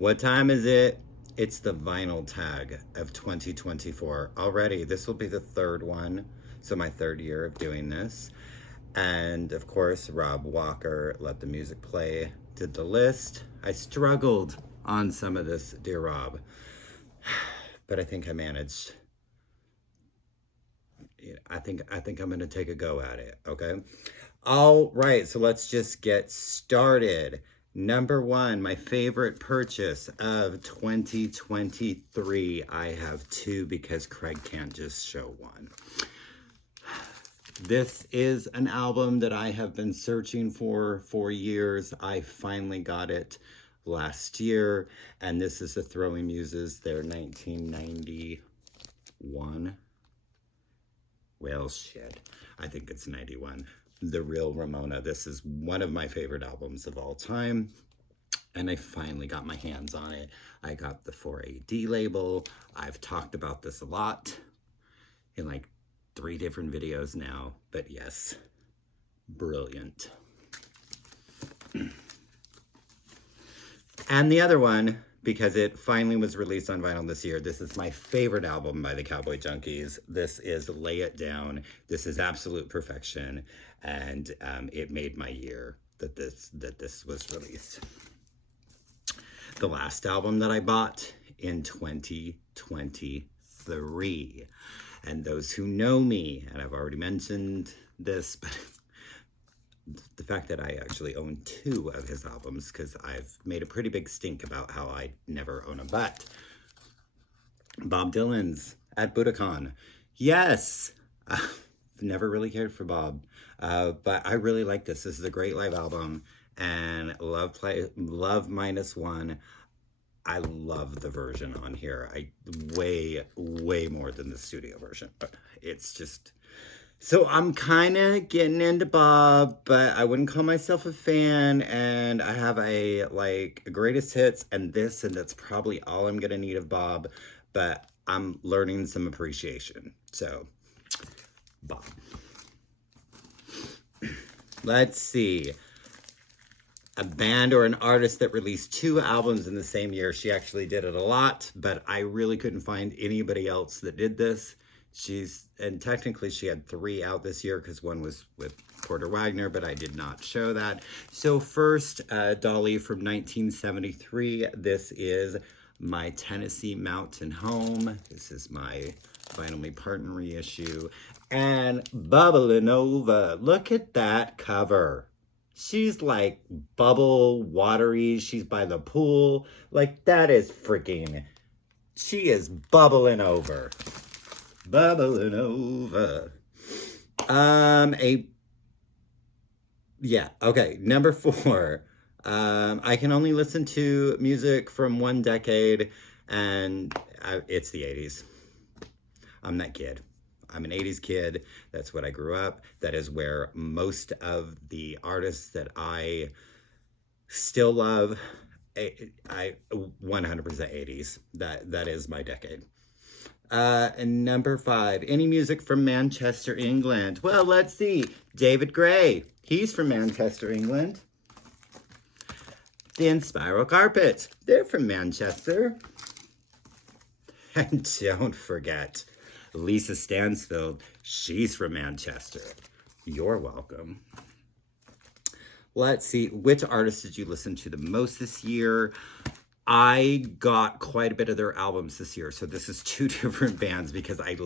What time is it? It's the vinyl tag of 2024. Already, this will be the third one. So my third year of doing this. And of course, Rob Walker, Let the Music Play, did the list. I struggled on some of this, dear Rob, but I think I managed. I think I'm gonna take a go at it, okay? All right, so let's just get started. Number one, my favorite purchase of 2023. I have two because Craig can't just show one. This is an album that I have been searching for years. I finally got it last year, and this is the Throwing Muses, their 1991. Well, shit, I think it's 91. The Real Ramona. This is one of my favorite albums of all time, and I finally got my hands on it. I got the 4AD label. I've talked about this a lot in like 3 different videos now, but yes, brilliant. And the other one, because it finally was released on vinyl this year, this is my favorite album by the Cowboy Junkies. This is Lay It Down. This is absolute perfection, and it made my year that this was released. The last album that I bought in 2023. And those who know me, and I've already mentioned this, but the fact that I actually own 2 of his albums, because I've made a pretty big stink about how I never own a butt. Bob Dylan's At Budokan. Yes! Never really cared for Bob, but I really like this. This is a great live album, and Love Minus One. I love the version on here. Way more than the studio version. But it's just... So I'm kind of getting into Bob, but I wouldn't call myself a fan. And I have a greatest hits and this, and that's probably all I'm going to need of Bob. But I'm learning some appreciation. So, Bob. Let's see. A band or an artist that released 2 albums in the same year. She actually did it a lot, but I really couldn't find anybody else that did this. And technically she had 3 out this year because one was with Porter Wagner, but I did not show that. So first, Dolly from 1973. This is My Tennessee Mountain Home. This is my Vinyl Me Partner reissue. And Bubbling Over. Look at that cover. She's like bubble, watery. She's by the pool. Like, that is freaking... She is bubbling over. Bubbling over. Yeah, okay. Number 4. I can only listen to music from one decade, and it's the 80s. I'm that kid. I'm an 80s kid. That's what I grew up. That is where most of the artists that I still love, I 100% 80s. That is my decade. And number 5, any music from Manchester, England? Well, let's see. David Gray. He's from Manchester, England. The Inspiral Carpets. They're from Manchester. And don't forget Lisa Stansfield. She's from Manchester. You're welcome. Let's see. Which artists did you listen to the most this year? I got quite a bit of their albums this year. So this is 2 different bands because I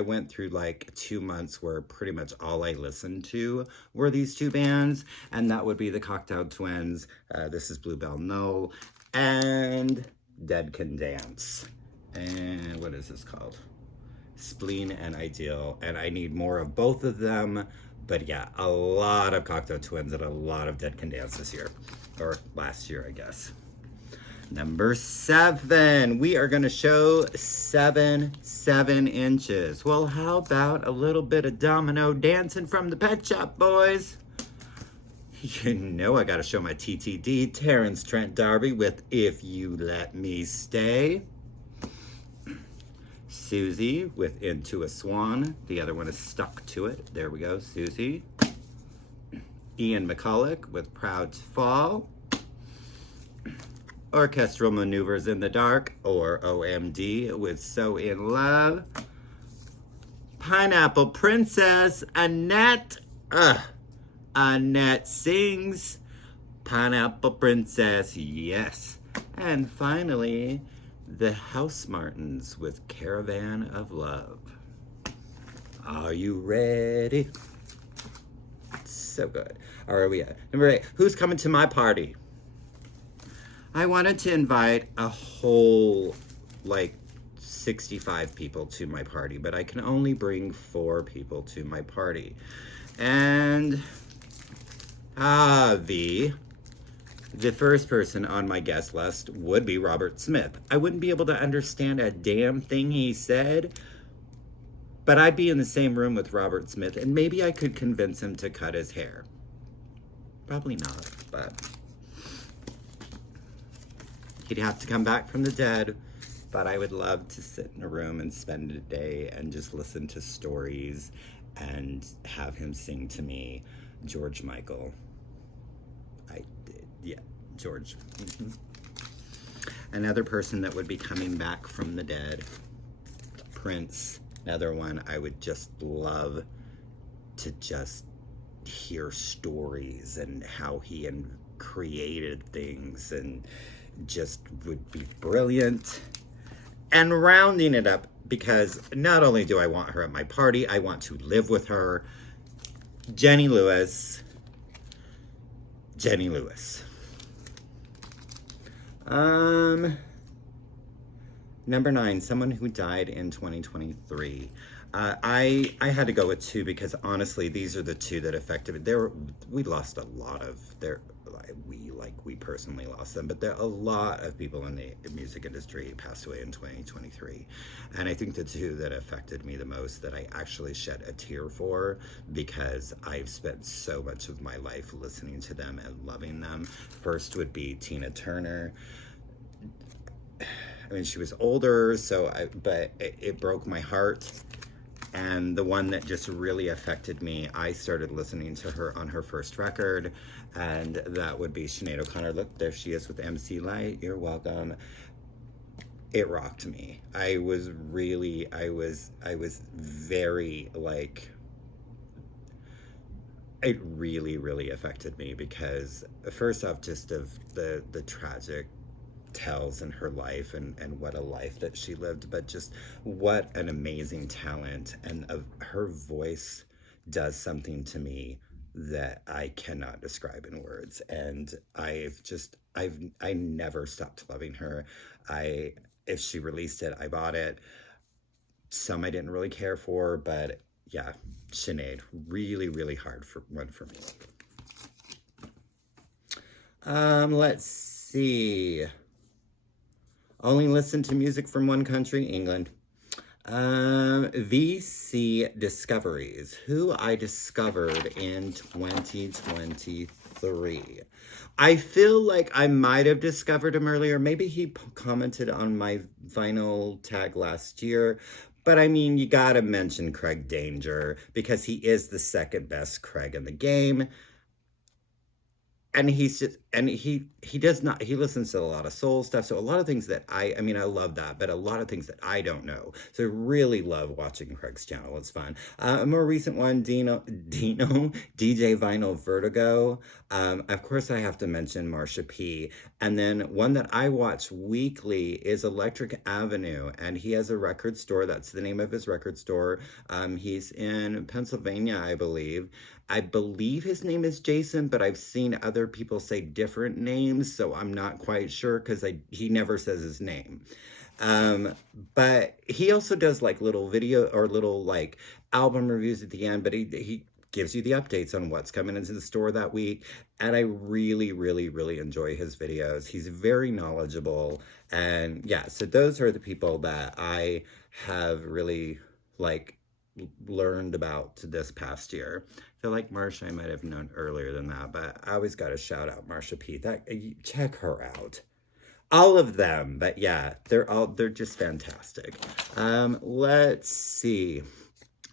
went through like 2 months where pretty much all I listened to were these 2 bands. And that would be the Cocktail Twins. This is Bluebell Knoll. And Dead Can Dance. And what is this called? Spleen and Ideal, and I need more of both of them. But yeah, a lot of Cocktail Twins and a lot of Dead Can Dance this year, or last year, I guess. Number 7, we are going to show 7 inches. Well, how about a little bit of domino dancing from the Pet Shop Boys? You know I got to show my TTD, Terrence Trent D'Arby with If You Let Me Stay. Susie with Into a Swan. The other one is Stuck to It. There we go, Susie. Ian McCulloch with Proud to Fall. Orchestral Maneuvers in the Dark, or OMD, with So in Love. Pineapple Princess, Annette. Annette sings Pineapple Princess, yes. And finally, the Housemartins with Caravan of Love. Are you ready? So good. Where are we at? Number 8. Who's coming to my party? I wanted to invite a whole, like, 65 people to my party, but I can only bring 4 people to my party. And the first person on my guest list would be Robert Smith. I wouldn't be able to understand a damn thing he said, but I'd be in the same room with Robert Smith, and maybe I could convince him to cut his hair. Probably not, but he'd have to come back from the dead. But I would love to sit in a room and spend a day and just listen to stories and have him sing to me George Michael. George. Another person that would be coming back from the dead, Prince. Another one I would just love to just hear stories and how he created things, and just would be brilliant. And rounding it up, because not only do I want her at my party, I want to live with her, Jenny Lewis. Jenny Lewis. Number 9, someone who died in 2023. I had to go with 2 because honestly, these are the 2 that affected me. We lost a lot of we personally lost them, but there are a lot of people in the music industry passed away in 2023. And I think the 2 that affected me the most, that I actually shed a tear for, because I've spent so much of my life listening to them and loving them. First would be Tina Turner. I mean, she was older, but it broke my heart. And the one that just really affected me, I started listening to her on her first record, and that would be Sinead O'Connor. Look, there she is with MC Lyte. You're welcome. It rocked me. I was very, like, it really, really affected me because, first off, just of the tragic tells in her life and what a life that she lived, but just what an amazing talent, and her voice does something to me that I cannot describe in words. And I never stopped loving her. If she released it, I bought it. Some I didn't really care for, but yeah, Sinead, really, really hard one for me. Let's see. Only listen to music from one country, England. VC Discoveries, who I discovered in 2023. I feel like I might have discovered him earlier. Maybe he commented on my vinyl tag last year. But I mean, you gotta mention Craig Danger, because he is the second best Craig in the game. And he listens to a lot of soul stuff. So a lot of things that I love that, but a lot of things that I don't know. So I really love watching Craig's channel. It's fun. A more recent one, Dino, DJ Vinyl Vertigo. Of course I have to mention Marsha P. And then one that I watch weekly is Electric Avenue. And he has a record store. That's the name of his record store. He's in Pennsylvania, I believe. I believe his name is Jason, but I've seen other people say different names, so I'm not quite sure because he never says his name. But he also does like little video or little like album reviews at the end, but he gives you the updates on what's coming into the store that week. And I really, really, really enjoy his videos. He's very knowledgeable. And yeah, so those are the people that I have really learned about this past year. I feel like Marsha I might have known earlier than that, but I always got to shout out Marsha P. Check her out. All of them, but yeah, they're just fantastic. Let's see.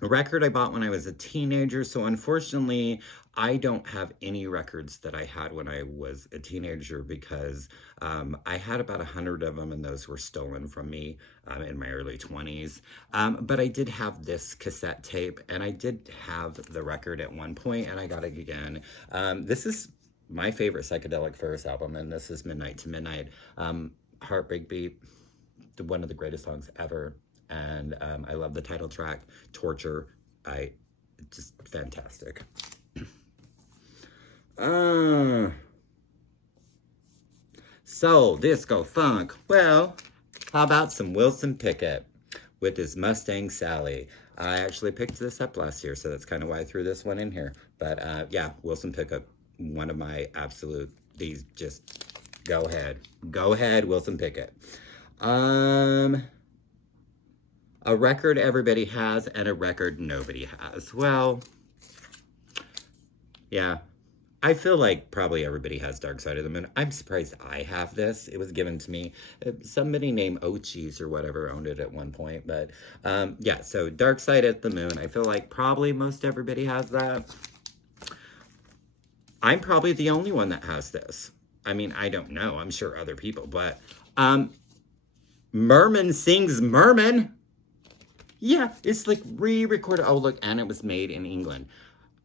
a record I bought when I was a teenager. So unfortunately, I don't have any records that I had when I was a teenager because I had about 100 of them, and those were stolen from me in my early 20s. But I did have this cassette tape, and I did have the record at one point, and I got it again. This is my favorite Psychedelic Furs album, and this is Midnight to Midnight. Heartbreak Beat, one of the greatest songs ever. And I love the title track, Torture. Just fantastic. Soul, disco, funk. Well, how about some Wilson Pickett with his Mustang Sally? I actually picked this up last year, so that's kind of why I threw this one in here. But yeah, Wilson Pickett, one of my absolute, these just, go ahead, Wilson Pickett. A record everybody has and a record nobody has. Well, yeah, I feel like probably everybody has Dark Side of the Moon. I'm surprised I have this. It was given to me. Somebody named Ochis or whatever owned it at one point. But yeah, so Dark Side of the Moon. I feel like probably most everybody has that. I'm probably the only one that has this. I mean, I don't know. I'm sure other people. But Merman Sings Merman. Yeah, it's like re-recorded. Oh, look, and it was made in England.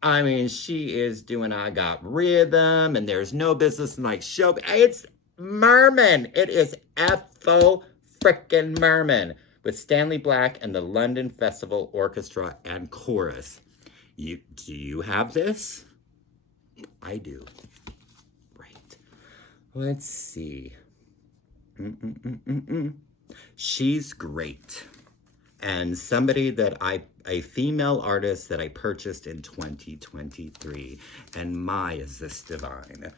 I mean, she is doing I Got Rhythm, and There's No Business Like Show. It's Merman. It is Ethel frickin' Merman with Stanley Black and the London Festival Orchestra and Chorus. Do you have this? I do. Right. Let's see. She's Great. And somebody that a female artist that I purchased in 2023. And my, is this divine.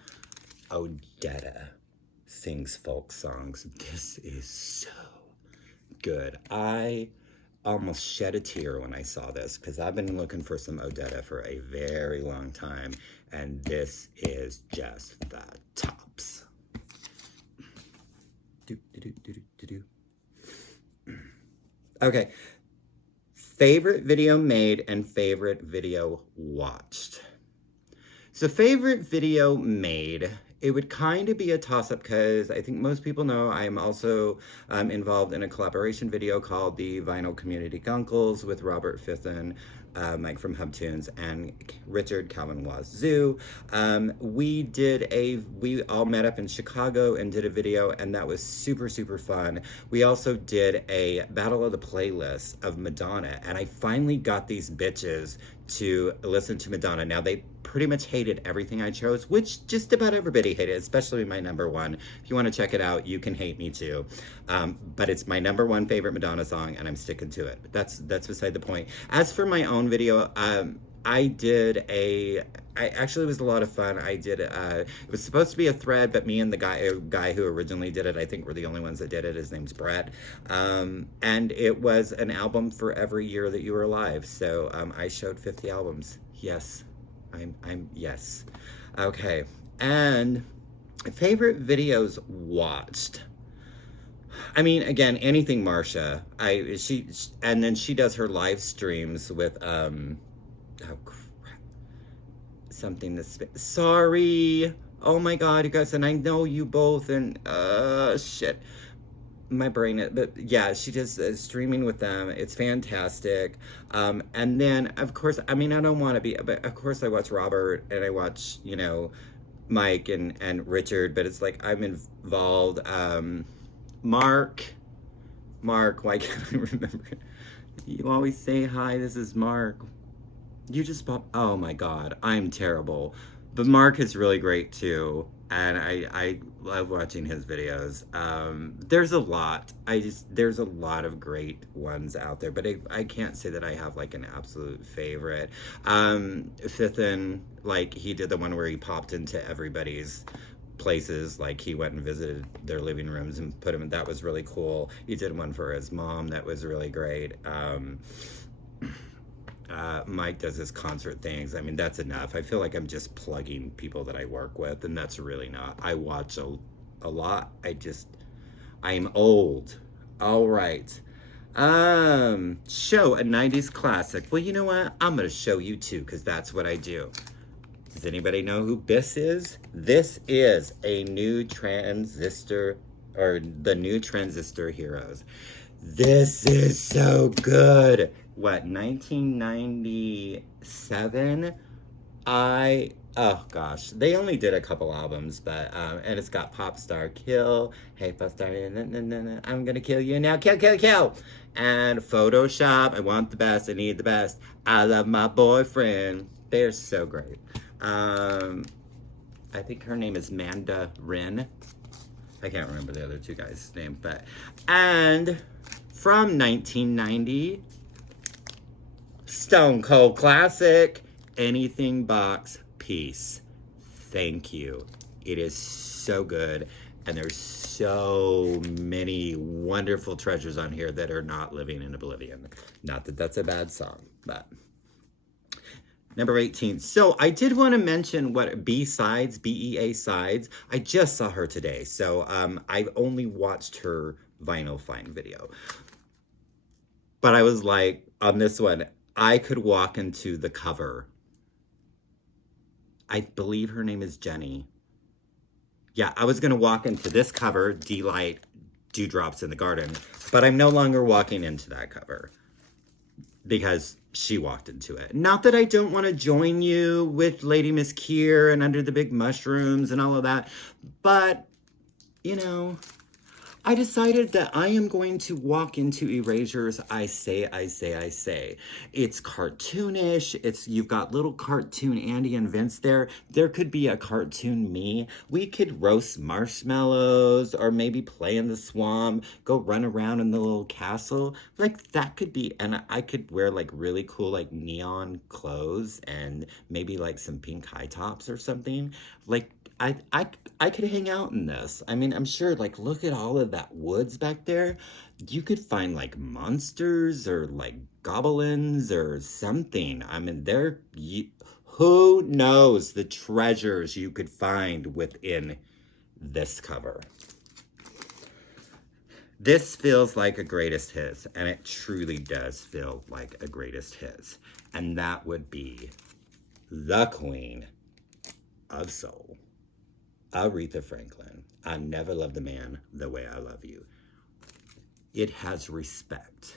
Odetta sings folk songs. This is so good. I almost shed a tear when I saw this because I've been looking for some Odetta for a very long time. And this is just the tops. Okay, favorite video made and favorite video watched. So favorite video made, it would kind of be a toss-up because I think most people know I'm also involved in a collaboration video called the Vinyl Community Gunkles with Robert Fithen, Mike from Hubtunes, and Richard Calvin Wazoo. We all met up in Chicago and did a video, and that was super, super fun. We also did a Battle of the Playlist of Madonna, and I finally got these bitches to listen to Madonna. Now, they pretty much hated everything I chose, which just about everybody hated, especially my number one. If you want to check it out, you can hate me too. But it's my number one favorite Madonna song, and I'm sticking to it. But that's beside the point. As for my own video, I actually, it was a lot of fun. It was supposed to be a thread, but me and the guy who originally did it, I think we're the only ones that did it. His name's Brett. And it was an album for every year that you were alive. So I showed 50 albums. Yes. Yes. Okay. And favorite videos watched. I mean, again, anything Marsha. And then she does her live streams with oh crap, something this. Sorry. Oh my God, you guys, and I know you both, and shit. My brain, but yeah, she does streaming with them. It's fantastic. And then, of course, I mean, I don't want to be, but of course I watch Robert and I watch, Mike and Richard, but it's like I'm involved. Mark, why can't I remember? You always say, hi, this is Mark. You just pop, oh my God, I'm terrible. But Mark is really great too. And I love watching his videos. There's a lot. There's a lot of great ones out there, but I can't say that I have like an absolute favorite. Fithen, like he did the one where he popped into everybody's places, like he went and visited their living rooms and put them, that was really cool. He did one for his mom, that was really great. Mike does his concert things. I mean, that's enough. I feel like I'm just plugging people that I work with, and that's really not. I watch a lot. I'm old. All right. Show a 90s classic. Well, you know what? I'm gonna show you too, because that's what I do. Does anybody know who this is? This is a new transistor, or the new Transistor Heroes. This is so good. What, 1997? Oh gosh, they only did a couple albums, but, and it's got Pop Star Kill, Hey Pop Star, I'm gonna kill you now, kill, kill, kill, and Photoshop, I want the best, I need the best, I love my boyfriend. They're so great. I think her name is Manda Rin. I can't remember the other two guys' name, but, and from 1990, Stone Cold Classic, Anything Box Peace. Thank you. It is so good, and there's so many wonderful treasures on here that are not living in oblivion. Not that that's a bad song, but... Number 18. So I did want to mention what B-Sides, B-E-A Sides. I just saw her today, so I've only watched her Vinyl Find video. But I was like, on this one, I could walk into the cover. I believe her name is Jenny. Yeah, I was going to walk into this cover, Delight Dewdrops in the Garden, but I'm no longer walking into that cover because she walked into it. Not that I don't want to join you with Lady Miss Kier and Under the Big Mushrooms and all of that, but, you know, I decided that I am going to walk into Erasures. I say. It's cartoonish. You've got little cartoon Andy and Vince there. There could be a cartoon me. We could roast marshmallows or maybe play in the swamp, go run around in the little castle. Like that could be, and I could wear like really cool like neon clothes and maybe like some pink high tops or something. Like I could hang out in this. I mean, I'm sure, like, look at all of that woods back there. You could find, like, monsters or, like, goblins or something. I mean, who knows the treasures you could find within this cover. This feels like a greatest hits, and it truly does feel like a greatest hits. And that would be the Queen of Soul, Aretha Franklin. I never loved a man the way I love you. It has respect.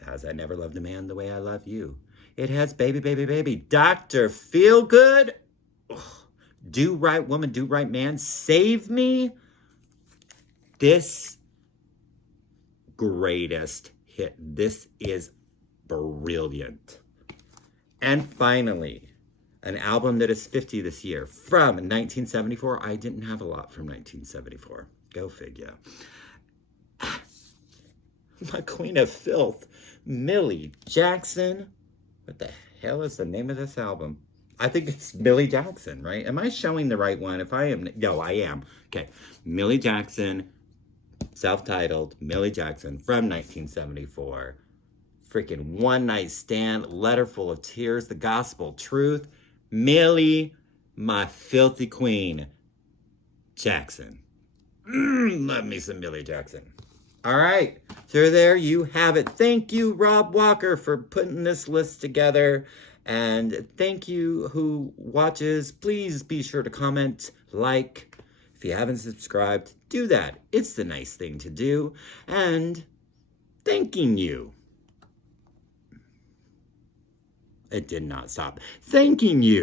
It has I never loved a man the way I love you. It has baby, baby, baby. Dr. Feelgood. Ugh. Do right woman, do right man. Save me. This greatest hit. This is brilliant. And finally, an album that is 50 this year from 1974. I didn't have a lot from 1974. Go figure. My Queen of Filth, Millie Jackson. What the hell is the name of this album? I think it's Millie Jackson, right? Am I showing the right one? If I am, no, I am. Okay, Millie Jackson, self-titled Millie Jackson from 1974. Freaking One Night Stand, Letter Full of Tears, The Gospel Truth. Millie, my filthy queen, Jackson. Love me some Millie Jackson. All right, so there you have it. Thank you, Rob Walker, for putting this list together. And thank you who watches. Please be sure to comment, like. If you haven't subscribed, do that. It's the nice thing to do. And thanking you. It did not stop. Thanking you.